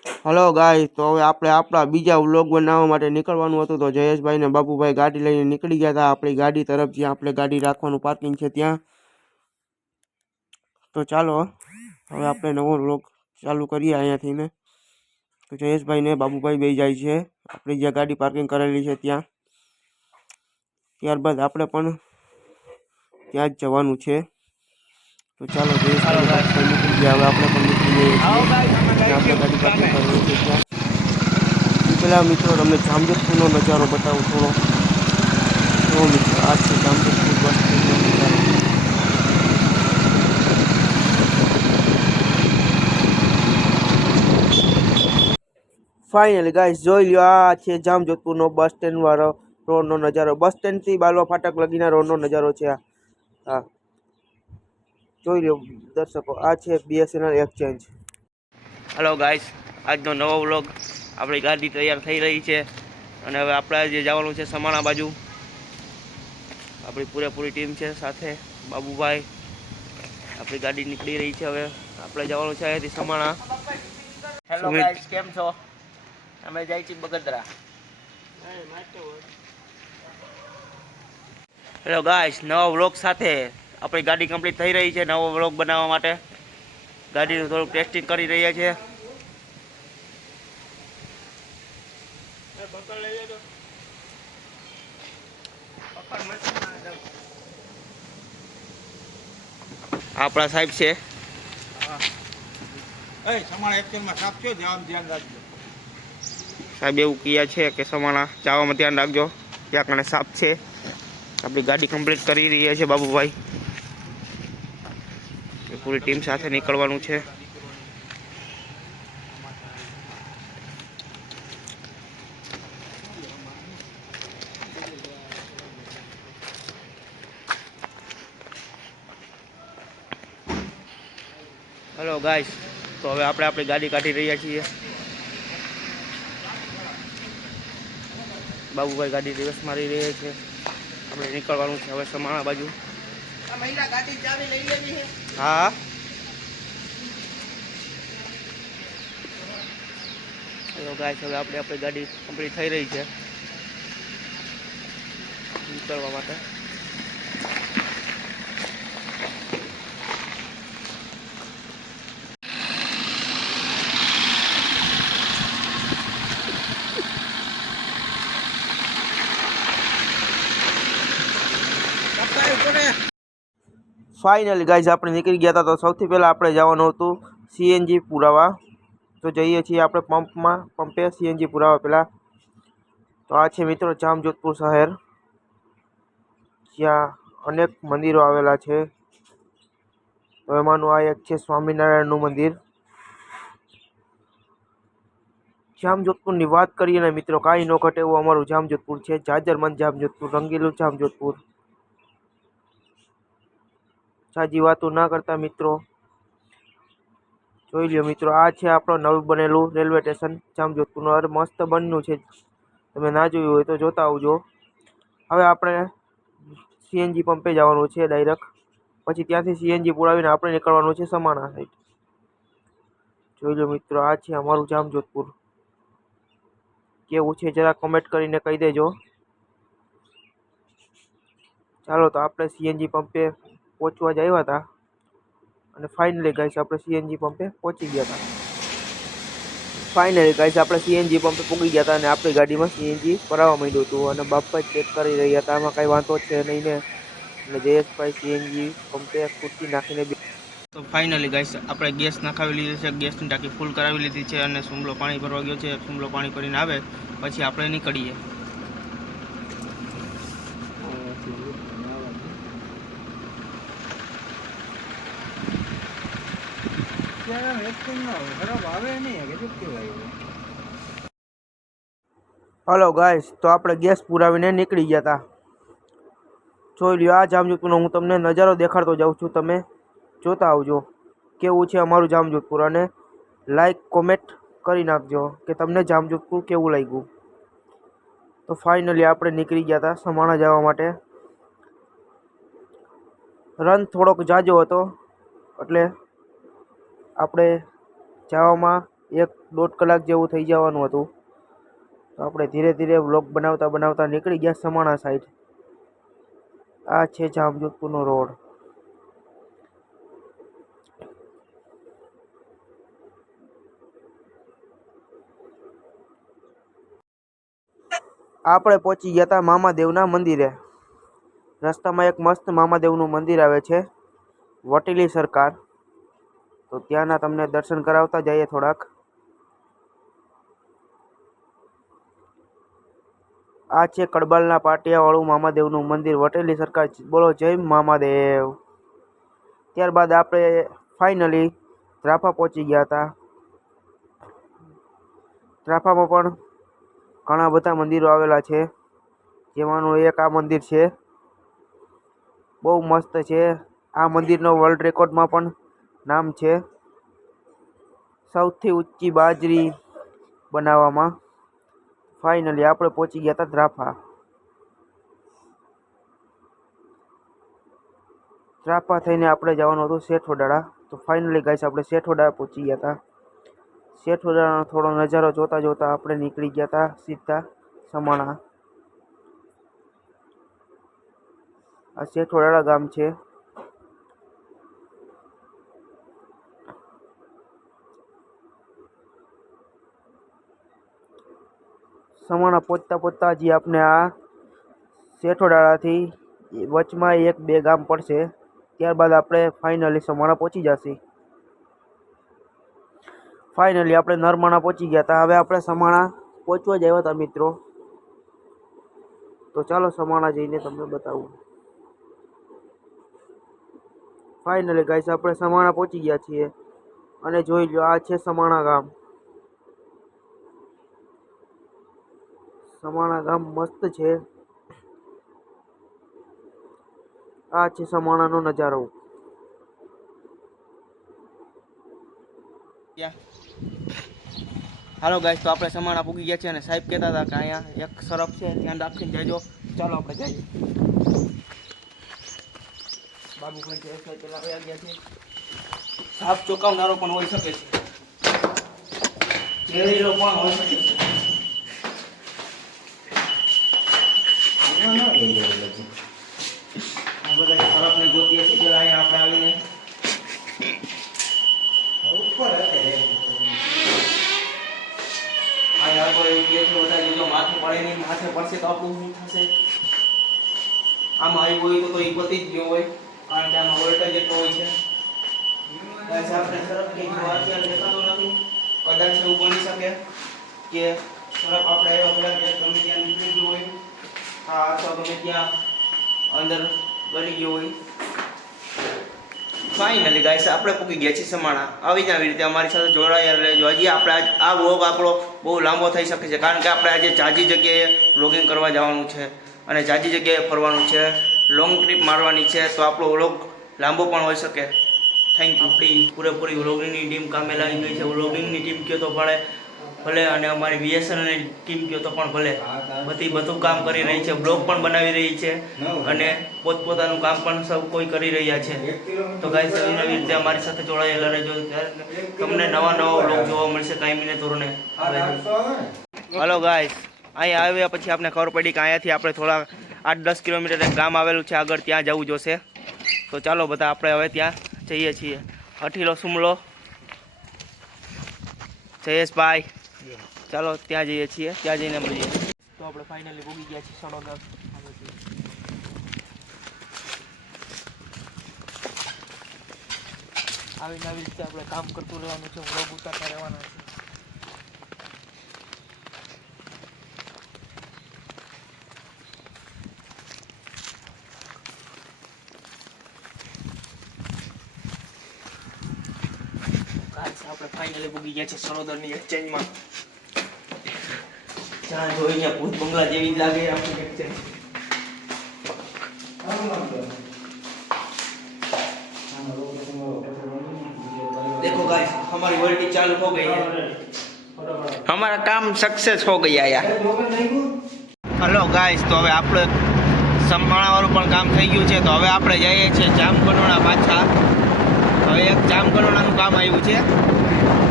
Hello guys, તો હવે આપણે આપણા બીજા વ્લોગ બનાવવા માટે નીકળવાનું હતું. તો જયેશભાઈ ને બાબુભાઈ ગાડી લઈને નીકળી ગયા હતા આપણી ગાડી તરફ, જ્યાં આપણે ગાડી રાખવાનું પાર્કિંગ છે ત્યાં. તો ચાલો હવે આપણે નવો વ્લોગ ચાલુ કરીએ અહીંયાથી ને. તો જયેશભાઈ ને બાબુભાઈ બે જાય છે આપણે જ્યાં ગાડી પાર્કિંગ કરેલી છે ત્યાં. ત્યારબાદ આપણે પણ ત્યાં જ જવાનું છે. તો ચાલો જયેશભાઈ ને બાબુભાઈ નીકળી ગયા, હવે આપણે પણ નીકળી જઈએ છીએ આપણે ગાડી પાર્કિંગ કરેલી છે ત્યાં. પેલા મિત્રો તમને જામજોધપુરનો નજારો બતાવું થોડો. તો મિત્રો આ છે જામજોધપુર બસ સ્ટેન્ડનો નજારો. ફાઇનલી ગાઈસ જોઈ લ્યો, આ છે જામજોધપુરનો બસ સ્ટેન્ડ વાળો રોડનો નજારો. બસ સ્ટેન્ડ થી બાલવા ફાટક લગીના રોડનો નજારો છે. હા જોઈ લ્યો દર્શકો, આ છે BSNL એક્સચેન્જ. હેલો ગાઈસ, આજનો નવો વ્લોગ. આપણી ગાડી તૈયાર થઈ રહી છે અને હવે આપણે જે જવાનું છે સમાણા બાજુ. આપણી પૂરેપૂરી ટીમ છે સાથે. બાબુભાઈ, આપણી ગાડી નીકળી રહી છે. હવે આપણે જવાનું છે અહીંયાથી સમાણા. હેલો ગાઈસ, કેમ છો? અમે જાય છીએ બગદરા. હેલો ગાઈસ, નવા વ્લોગ સાથે આપણી ગાડી કમ્પ્લીટ થઈ રહી છે. નવો વ્લોગ બનાવવા માટે ગાડીનું થોડુંક ટેસ્ટિંગ કરી રહ્યા છીએ. આપણા સાહેબ છે. સાહેબ એવું કહ્યા છે કે સમાણા જવામાં ધ્યાન રાખજો, ત્યાં કણે સાપ છે. આપણી ગાડી કમ્પ્લીટ કરી રહ્યા છે બાબુભાઈ. પૂરી ટીમ સાથે નીકળવાનું છે. હેલો ગાઈસ, તો હવે આપણે આપણી ગાડી કાઢી રહ્યા છીએ. બાબુભાઈ ગાડી રિવર્સ મારી રહ્યા છે. આપણે નીકળવાનું છે હવે સમાણા બાજુ. હા હેલો ગાઈસ, હવે આપણી ગાડી કમ્પ્લીટ થઈ રહી છે નીકળવા માટે. ફાઇનલી ગાઈઝ આપણે નીકળી ગયા હતા. તો સૌથી પહેલાં આપણે જવાનું હતું CNG પુરાવા. તો જઈએ છીએ આપણે પંપે CNG પુરાવા પહેલાં. તો આ છે મિત્રો જામજોધપુર શહેર, જ્યાં અનેક મંદિરો આવેલા છે. તો એમાંનું આ એક છે સ્વામિનારાયણનું મંદિર. જામજોધપુરની વાત કરીએ ને મિત્રો, કાંઈ ન ઘટે એવું અમારું જામજોધપુર છે. જાજરમંદ જામજોધપુર, રંગીલું જામજોધપુર. સાજી વાતો ના કરતા મિત્રો, જોઈ લ્યો મિત્રો, આ છે આપણો નવું બનેલું રેલવે સ્ટેશન જામજોધપુરનું. અરે મસ્ત બન્યું છે, તમે ના જોયું હોય તો જોતા આવજો. હવે આપણે CNG પંપે જવાનું છે ડાયરેક્ટ. પછી ત્યાંથી CNG પુરાવીને આપણે નીકળવાનું છે સમાણા સાઈડ. જોઈ લો મિત્રો, આ છે અમારું જામજોધપુર. કેવું છે જરા કમેન્ટ કરીને કહી દેજો. ચાલો તો આપણે CNG પંપે પહોંચવા જ આવ્યા હતા અને ફાઇનલી ગાઈસ આપણે CNG પંપે પહોંચી ગયા હતા. ફાઇનલી ગાઈસ આપણે CNG પંપે પહોંચી ગયા હતા અને આપણી ગાડીમાં CNG ભરાવા માંડ્યું હતું અને બાપા ચેક કરી રહ્યા હતા. આમાં કાંઈ વાંધો છે નહીં ને. અને જયેશભાઈ CNG પંપે ખુરશી નાખીને. તો ફાઇનલી ગાઈસ આપણે ગેસ નખાવી લીધો છે, ગેસની ટાંકી ફૂલ કરાવી લીધી છે અને સુમલો પાણી ભરવા ગયો છે. સુમલો પાણી ભરીને આવે પછી આપણે નીકળીએ. હલો ગાઈસ, તો આપણે ગેસ પુરાવીને નીકળી ગયા હતા. જોઈ લ્યો, આ જામજોધપુરનો હું તમને નજારો દેખાડતો જાઉં છું, તમે જોતા આવજો કેવું છે અમારું જામજોધપુર. અને લાઈક કોમેન્ટ કરી નાખજો કે તમને જામજોધપુર કેવું લાગ્યું. તો ફાઇનલી આપણે નીકળી ગયા હતા સમાણા જવા માટે. રન થોડોક જાજો હતો એટલે આપણે જવામાં 1-1.5 કલાક જેવું થઈ જવાનું હતું. તો આપણે ધીરે ધીરે વ્લોગ બનાવતા બનાવતા નીકળી ગયા સમાણા સાઈડ. આ છે જામજોધપુરનો રોડ. આપણે પહોંચી ગયા હતા મામાદેવના મંદિરે. રસ્તામાં એક મસ્ત મામાદેવનું મંદિર આવે છે, વટેલી સરકાર. તો ત્યાંના તમને દર્શન કરાવતા જઈએ થોડાક. આ છે કડબાલના પાટિયાવાળું મામાદેવનું મંદિર, વટેલી સરકાર. બોલો જય મામાદેવ. ત્યારબાદ આપણે ફાઇનલી ત્રાફા પહોંચી ગયા હતા. ત્રાફામાં પણ ઘણા બધા મંદિરો આવેલા છે, જેમાંનું એક આ મંદિર છે. બહુ મસ્ત છે. આ મંદિરનો વર્લ્ડ રેકોર્ડમાં પણ નામ છે, સૌથી ઊંચી બાજરી બનાવવામાં. ફાઇનલી આપણે પહોંચી ગયા હતા ત્રાફા. ત્રાફા થઈને આપણે જવાનું હતું શેઠવડાળા. તો ફાઇનલી ગાઈસ આપણે શેઠવડાળા પહોંચી ગયા હતા. શેઠવડાળાનો થોડો નજારો જોતા જોતા આપણે નીકળી ગયા હતા સીધા સમાણા. આ શેઠવડાળા ગામ છે. સમાણા પહોંચતા પહોંચતા હજી આપણે આ શેઠવડાળાથી વચમાં 1-2 ગામ પડશે. ત્યારબાદ આપણે ફાઇનલી સમાણા પહોંચી જશે. ફાઇનલી આપણે નરમાણા પહોંચી ગયા હતા. હવે આપણે સમાણા પહોંચવા જ આવ્યા હતા મિત્રો. તો ચાલો સમાણા જઈને તમને બતાવું. ફાઇનલી ગાઈસ આપણે સમાણા પહોંચી ગયા છીએ અને જોઈ લો આ છે સમાણા ગામ. સમાણા ગામ મસ્ત છે. આ છે સમાણાનો નજારો. હાલો ગાઈસ, તો આપણે સમાણા પૂગી ગયા છે અને સાહેબ કહેતા હતા કે અહીંયા એક સરફ છે, ધ્યાન રાખીને જજો. ચાલો આપણે જઈએ. બાબુ પણ છે પેલા વયા ગયા છે. સાફ ચોંકાવનારો પણ હોઈ શકે છે, ઝેરીલો પણ હોઈ શકે છે. આ બધા સરફને ગોતીએ છીએ પેલા અહીંયા આપણે આવીને ઉપર અહીંયા કોઈ એવું કહે છે બધા જો માથે પડે નહીં, માથે પડશે તો આપણું શું થશે? આમાં આવ્યું હોય તો એ પતી જ ગયો હોય, કારણ કે આમાં વોલ્ટેજ એટલો હોય છે. આપણે સરફ કે અત્યારે દેખાતો નથી. કદાચ એવું બની શકે કે સરફ આપણે આવ્યા પહેલાં ગમે ત્યાં નીકળી ગયું હોય, હા, અથવા ગમે ત્યાં અંદર ગળી ગયો હોય. ફાઇનલી ગાઈસ આપણે પૂકી ગયા છીએ સમાણા. આવી રીતે અમારી સાથે જોડાયા રહેજો. હજી આપણે આ વ્લોગ આપણો બહુ લાંબો થઈ શકે છે, કારણ કે આપણે આજે જાજી જગ્યાએ વ્લોગિંગ કરવા જવાનું છે અને જાજી જગ્યાએ ફરવાનું છે, લોંગ ટ્રીપ મારવાની છે. તો આપણો વ્લોગ લાંબો પણ હોઈ શકે. Thank you. આપણી પૂરેપૂરી વ્લોગિંગની ટીમ કામે લાગી ગઈ છે. વ્લોગિંગની ટીમ કહો તો ભલે અને અમારી બીએસએનએલની ટીમ કહો તો પણ ભલે, બધું કામ કરી રહી છે, બ્લોગ પણ બનાવી રહી છે અને પોતપોતાનું કામ પણ સૌ કોઈ કરી રહ્યા છે. તો ગાઈસ નવી રીતે અમારી સાથે જોડાયેલા રહેજો. તમને નવા બ્લોગ જોવા મળશે કાયમીને ધોરણે. હલો ગાઈસ, અહીંયા આવ્યા પછી આપણે ખબર પડી કે અહીંયાથી આપણે થોડા 8-10 કિલોમીટર એક ગામ આવેલું છે આગળ, ત્યાં જવું જોશે. તો ચાલો બધા આપણે હવે ત્યાં જઈએ છીએ. હઠીલો સુમલો જયેશભાઈ, ચાલો ત્યાં જઈએ છીએ, ત્યાં જઈને મળીએ. તો આપણે ફાઇનલી ભોગી ગયા છીએ સડોદર. આવી નવી રીતે આપણે કામ કરતું રહેવાનું છે, વ્લોગ ઉતારતા રહેવાના છે. આપણે ફાઇનલી ભોગી ગયા છે સડોદરની એક્સચેન્જમાં. જ્યાં જોઈ ત્યાં ભૂત બંગલા જેવી લાગે આપણી એક્સચેન્જ. देखो गाइस, हमारी वर्ल्ड चालू हो गई है, हमारा काम सक्सेस हो गया यार. हेलो गाइस, तो હવે આપણે સમાણાવાળું પણ કામ થઈ ગયું છે. તો હવે આપણે જઈએ છીએ જામકંડોળા પાછા. હવે એક જામકંડોળાનું કામ આવ્યું છે.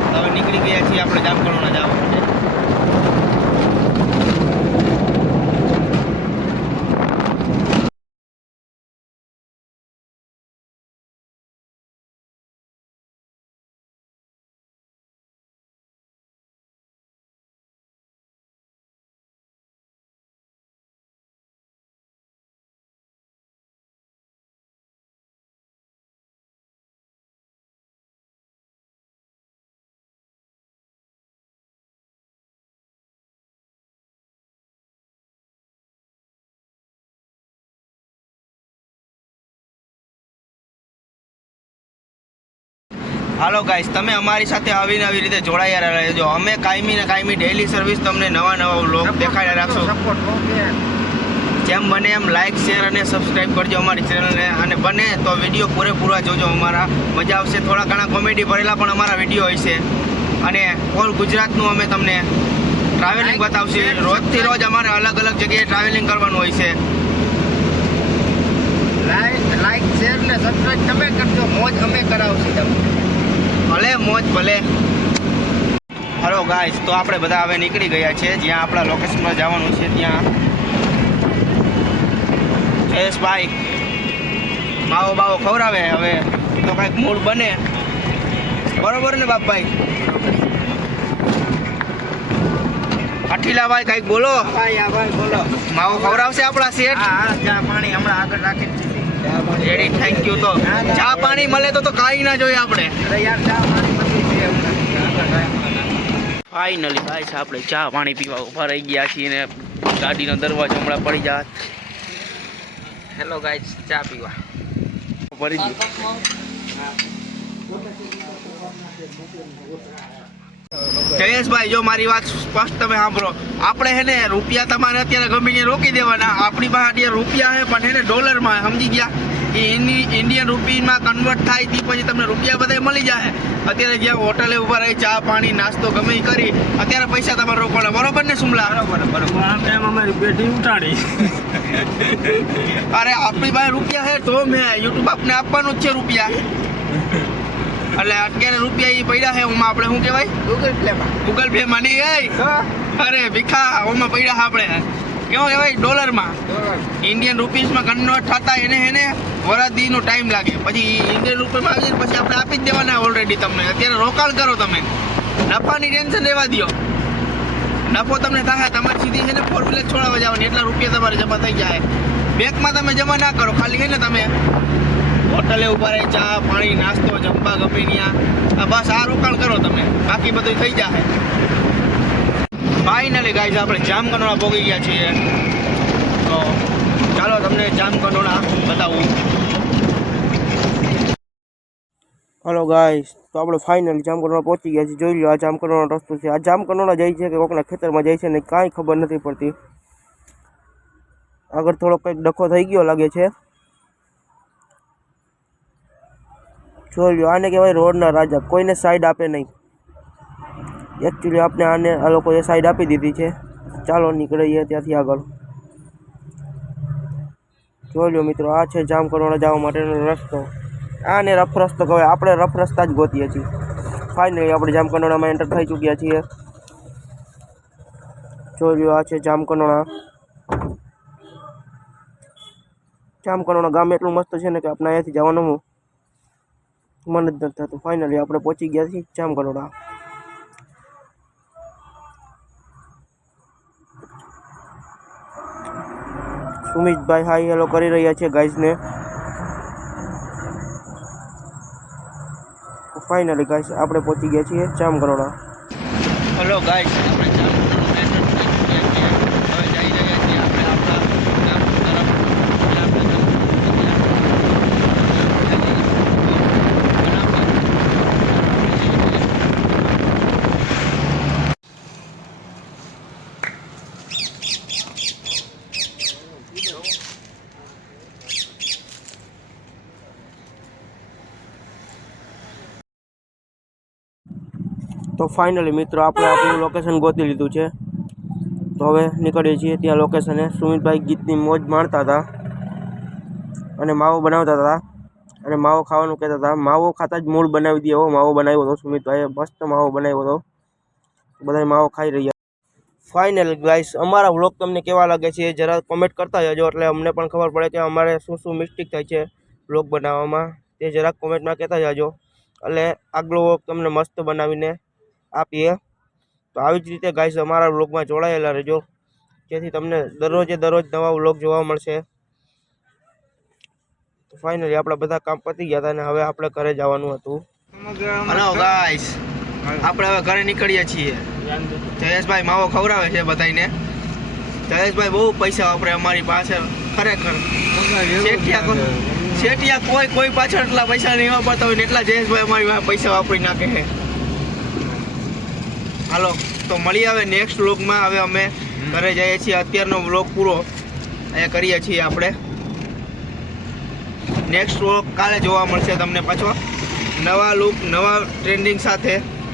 હવે નીકળી ગયા છીએ આપણે જામકંડોરણા જવા માટે. હાલો ગાઈસ, તમે અમારી સાથે આવીને આવી રીતે જોડાયા રહેજો. અમે કાયમી ને કાયમી ડેઈલી સર્વિસ તમને નવા નવા વ્લોગ દેખાડ્યા રાખશો. જેમ બને એમ લાઇક, શેર અને સબસ્ક્રાઈબ કરજો અમારી ચેનલને. અને બને તો વિડીયો પૂરેપૂરા જોજો અમારા, મજા આવશે. થોડા ઘણા કોમેડી ભરેલા પણ અમારા વિડીયો હોય છે. અને ઓલ ગુજરાતનું અમે તમને ટ્રાવેલિંગ બતાવશે. રોજથી રોજ અમારે અલગ અલગ જગ્યાએ ટ્રાવેલિંગ કરવાનું હોય છે. લાઈક શેર ને સબસ્ક્રાઇબ તમે કરજો, મોજ અમે કરાવશું તમને. ભલે મોજ ભલે. હલો ગાઈસ, તો આપણે બધા હવે નીકળી ગયા છે જ્યાં આપણા લોકેશનમાં જવાનું છે ત્યાં. જયેશભાઈ માવો બાવો ખવડાવે. હવે તો કંઈક મૂડ બને, બરોબર ને બાપભાઈ? અઠીલાભાઈ કંઈક બોલો. ભાઈ બોલો. માવો ખવડાવશે આપણા શેઠ? હા, ચા પાણી હમણાં આગળ રાખી જ છે. Ready, thank you. તો ચા પાણી મળે તો કાંઈ ના જોઈએ આપણે. અરે યાર, ચા પાણી બધું છે હમણાં. ફાઇનલી ગાઈસ, આપણે ચા પાણી પીવા ઉભા રહી ગયા છીએ ને ગાડીનો દરવાજો હમણાં પડી જાય. હેલો ગાઈસ, ચા પીવા પડી ગયું. જયેશભાઈ, જો મારી વાત સ્પષ્ટ તમે સાંભળો. આપણે હે ને રૂપિયા તમારે અત્યારે ગમીને રોકી દેવાના. આપણી પાસે અત્યારે રૂપિયા છે પણ હે ને ડોલરમાં, સમજી ગયા? એ ઇન્ડિયન રૂપીમાં કન્વર્ટ થાય તે પછી તમને રૂપિયા બધા મળી જાય. અત્યારે જ્યાં હોટલે ઊભા રહી ચા પાણી નાસ્તો ગમે એ કરી અત્યારે પૈસા તમારે રોકવાના, બરોબર ને સુમલા? બરોબર. આમ ટાઈમ અમારી પેટી ઉટાડી. અરે આપણી પાસે રૂપિયા છે તો મેં યુટ્યુબ આપને આપવાનું જ છે રૂપિયા. એટલે અત્યારે રૂપિયા એ પડ્યા છે ઓમાં આપણે શું કહેવાય, ગૂગલ પે માં નહીં. અરે ભીખા, ઓમાં પડ્યા છે આપણે કેવો કહેવાય, ડોલરમાં. ઇન્ડિયન રૂપીસમાં કન્વર્ટ થતા એને વરદીનો ટાઈમ લાગે. પછી ઇન્ડિયન રૂપીસમાં આવી જાય પછી આપણે આપી જ દેવાના ઓલરેડી. તમને અત્યારે રોકાણ કરો, તમે નફાની ટેન્શન રહેવા દો. નફો તમને થાય તમારી સીધી છે ને 4 વ્હીલર છોડાવવા જવાની, એટલા રૂપિયા તમારે જમા થઈ જાય. બેંકમાં તમે જમા ના કરો, ખાલી છે ને તમે હોટલે ઉભા રહી ચા પાણી નાસ્તો જમવા ગમે ત્યાં બસ આ રોકાણ કરો તમે, બાકી બધું થઈ જાય. ફાઇનલી ગાઈઝ, આપણે જામકંડોરણા પહોંચી ગયા છીએ. તો ચાલો તમને જામકંડોરણા બતાવું. હલો ગાઈઝ, તો આપણે ફાઇનલી જામકંડોરણા પહોંચી ગયા છીએ. જોઈ લો, આ જામકંડોરણા રસ્તો છે. આ જામકંડોરણા જાય છે કે કોકના ખેતરમાં જાય છે ને કાંઈ ખબર નથી પડતી. આગળ થોડો કંઈક ડખો થઈ ગયો લાગે છે. જોઈ લો, આને કહેવાય રોડના રાજા. કોઈને સાઈડ આપે નહીં. એકચ્યુઅલી આપણે આને આ લોકોએ સાઈડ આપી દીધી છે. ચાલો નીકળીએ ત્યાંથી આગળ. જોઈ લો મિત્રો, આ છે જામકંડોરણા જવા માટેનો રસ્તો. આને રફ રસ્તો કહેવાય. આપણે રફ રસ્તા જ ગોતીએ છીએ. ફાઇનલી આપણે જામકંડોરણામાં એન્ટર થઈ ચૂક્યા છીએ. જોઈ લો, આ છે જામકંડોરણા. જામકંડોરણા ગામ એટલું મસ્ત છે ને કે આપણે અહીંયાથી જવાનું મન જ નથી થતું. ફાઇનલી આપણે પહોંચી ગયા છીએ જામકંડોરણા. સુમિતભાઈ હાઈ હેલો કરી રહ્યા છે ગાઈઝને. ફાઇનલી ગાઈઝ, આપણે પહોંચી ગયા છીએ જામકંડોરણા. હેલો ગાઈઝ, આપણે તો ફાઇનલી મિત્રો, આપણે આપણું લોકેશન ગોતી લીધું છે. તો હવે નીકળીએ છીએ ત્યાં લોકેશને. સુમિતભાઈ ગીતની મોજ માણતા હતા અને માવો બનાવતા હતા. અને માવો ખાવાનું કહેતા હતા. માવો ખાતા જ મૂળ બનાવી દે એવો માવો બનાવ્યો હતો સુમિતભાઈએ. મસ્ત માવો બનાવ્યો હતો. બધા માવો ખાઈ રહ્યા. ફાઇનલ ગાઈસ, અમારા વ્લોગ તમને કેવા લાગે છે જરા કોમેન્ટ કરતા જજો, એટલે અમને પણ ખબર પડે કે અમારે શું શું મિસ્ટેક થાય છે વ્લોગ બનાવવામાં, તે જરાક કોમેન્ટમાં કહેતા જાજો. એટલે આગલો વ્લોગ તમને મસ્ત બનાવીને આપીએ. તો આવી જ રીતે ગાઈસ અમારા વ્લોગમાં જોડાયેલા રહેજો, જેથી તમને દરરોજે દરરોજ નવા વ્લોગ જોવા મળશે. તો ફાઇનલી આપણા બધા કામ પતી ગયા હતા અને હવે આપણે ઘરે જવાનું હતું. હલો ગાઈસ, આપણે હવે ઘરે નીકળીએ છીએ. જયેશભાઈ માવો ખવડાવે છે બધાને. જયેશભાઈ બહુ પૈસા વાપરે અમારી પાસે, ખરેખર શેઠિયા કોઈ પાછળ એટલા પૈસા નહીં વાપરતા હોય ને એટલા જયેશભાઈ અમારી પૈસા વાપરી નાખે છે. હાલો તો મળી આવે નેક્સ્ટ વ્લોગમાં. હવે અમે ઘરે જઈએ છીએ. અત્યારનો વ્લોગ પૂરો અહીંયા કરીએ છીએ આપણે. નેક્સ્ટ વ્લોગ કાલે જોવા મળશે તમને પાછો નવા લુક, નવા ટ્રેન્ડિંગ સાથે.